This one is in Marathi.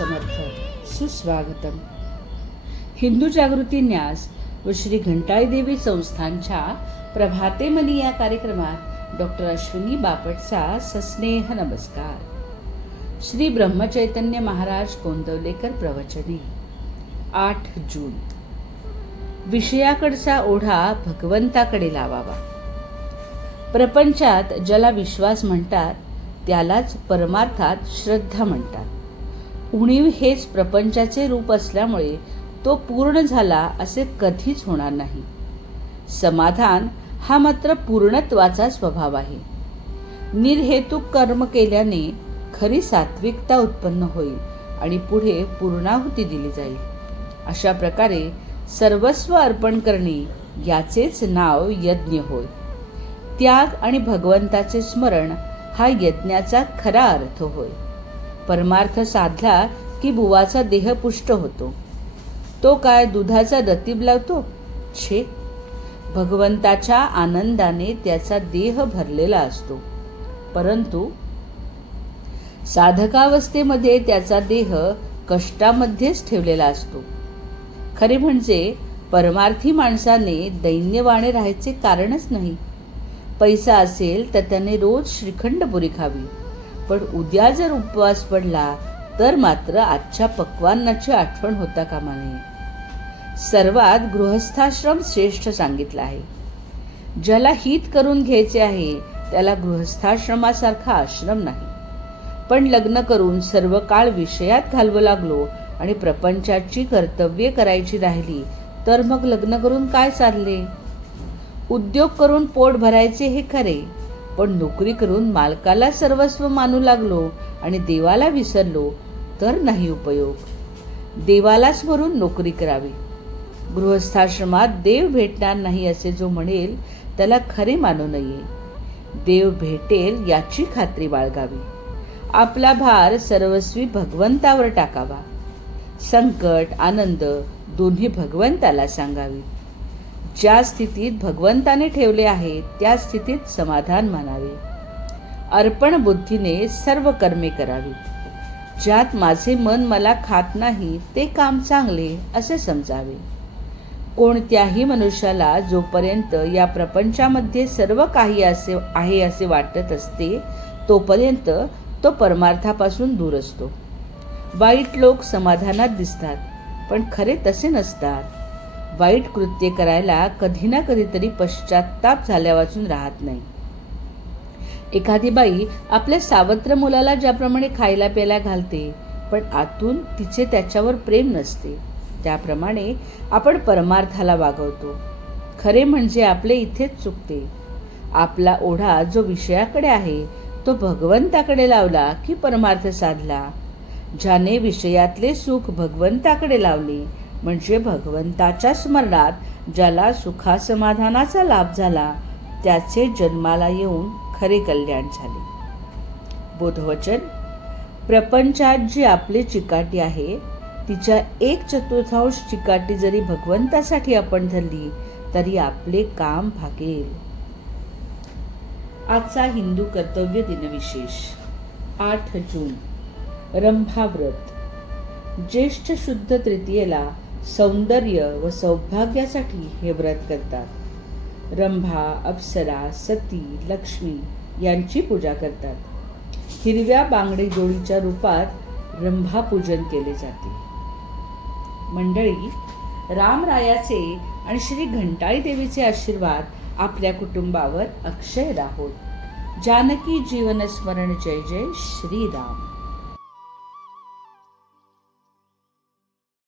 समर्थ. सुस्वागतम. हिंदू जागृती न्यास व श्री घंटाळी देवी संस्थानच्या प्रभाते मनी या कार्यक्रमात डॉक्टर अश्विनी बापटचा सस्नेह नमस्कार. श्री ब्रह्मचैतन्य महाराज कोंदवलेकर प्रवचने. 8 जून. विषयाकडचा ओढा भगवंताकडे लावावा. प्रपंचात ज्याला विश्वास म्हणतात त्यालाच परमार्थात श्रद्धा म्हणतात. उणीव हेच प्रपंचाचे रूप असल्यामुळे तो पूर्ण झाला असे कधीच होणार नाही. समाधान हा मात्र पूर्णत्वाचा स्वभाव आहे. निर्हेतुक कर्म केल्याने खरी सात्विकता उत्पन्न होईल आणि पुढे पूर्णाहुती दिली जाईल. अशा प्रकारे सर्वस्व अर्पण करणे याचेच नाव यज्ञ होय. त्याग आणि भगवंताचे स्मरण हा यज्ञाचा खरा अर्थ होय. परमार्थ साधला की बुवाचा देह पुष्ट होतो. तो काय दुधाचा रतीब लावतो? छे, भगवंताच्या आनंदाने त्याचा देह भरलेला असतो. परंतु साधकावस्थेमध्ये त्याचा देह कष्टामध्येच ठेवलेला असतो. खरे म्हणजे परमार्थी माणसाने दैन्यवाणे राहायचे कारणच नाही. पैसा असेल तर त्याने रोज श्रीखंडपुरी खावी, पण उद्या जर उपवास पडला तर मात्र आजच्या पक्वान्नाची आठवण होता कामा नये. सर्वात गृहस्थाश्रम श्रेष्ठ सांगितला आहे. ज्याला हित करून घ्यायचे आहे त्याला गृहस्थाश्रमासारखा आश्रम नाही. पण लग्न करून सर्व काळ विषयात घालवू लागलो आणि प्रपंचाची कर्तव्ये करायची राहिली तर मग लग्न करून काय चालले? उद्योग करून पोट भरायचे हे खरे, पण नोकरी करून मालकाला सर्वस्व मानू लागलो आणि देवाला विसरलो तर नाही उपयोग. देवाला स्मरून नोकरी करावी. गृहस्थाश्रमात देव भेटणार नाही असे जो म्हणेल त्याला खरे मानू नये. देव भेटेल याची खात्री बाळगावी. आपला भार सर्वस्वी भगवंतावर टाकावा. संकट आनंद दोन्ही भगवंताला सांगावी. ज्या स्थितीत भगवंताने ठेवले आहे त्या स्थितीत समाधान मानावे. अर्पण बुद्धीने सर्व कर्मे करावी. ज्यात माझे मन मला खात नाही ते काम चांगले असे समजावे. कोणत्याही मनुष्याला जोपर्यंत या प्रपंचामध्ये सर्व काही आहे असे वाटत असते तोपर्यंत तो परमार्थापासून दूर असतो. वाईट लोक समाधानात दिसतात, पण खरे तसे नसतात. वाईट कृत्य करायला कधी ना कधीतरी पश्चात्ताप झाल्यावाचून राहत नाही. एखादी बाई आपल्या सावत्र मुलाला ज्याप्रमाणे खायला प्यायला घालते, पण आतून तिचे त्याच्यावर प्रेम नसते, त्याप्रमाणे आपण परमार्थाला वागवतो. खरे म्हणजे आपले इथेच चुकते. आपला ओढा जो विषयाकडे आहे तो भगवंताकडे लावला की परमार्थ साधला. ज्याने विषयातले सुख भगवंताकडे लावले म्हणजे भगवंताच्या स्मरणात ज्याला सुखासमाधानाचा लाभ झाला त्याचे जन्माला येऊन खरे कल्याण झाले. बोधवचन. प्रपंचात जी आपली चिकाटी आहे तिच्या 1/4 चिकाटी जरी भगवंतासाठी आपण धरली तरी आपले काम भागेल. आजचा हिंदू कर्तव्य दिनविशेष. 8 जून. रंभा व्रत. ज्येष्ठ शुद्ध तृतीयेला सौंदर्य व सौभाग्यासाठी हे व्रत करतात. रंभा, अप्सरा, सती, लक्ष्मी यांची पूजा करतात. हिरव्या बांगडी जोडीच्या रूपात रंभा पूजन केले जाते. मंडळी, रामरायाचे आणि श्री घंटाळी देवीचे आशीर्वाद आपल्या कुटुंबावर अक्षय राहोत. जानकी जीवन स्मरण. जय जय श्रीराम.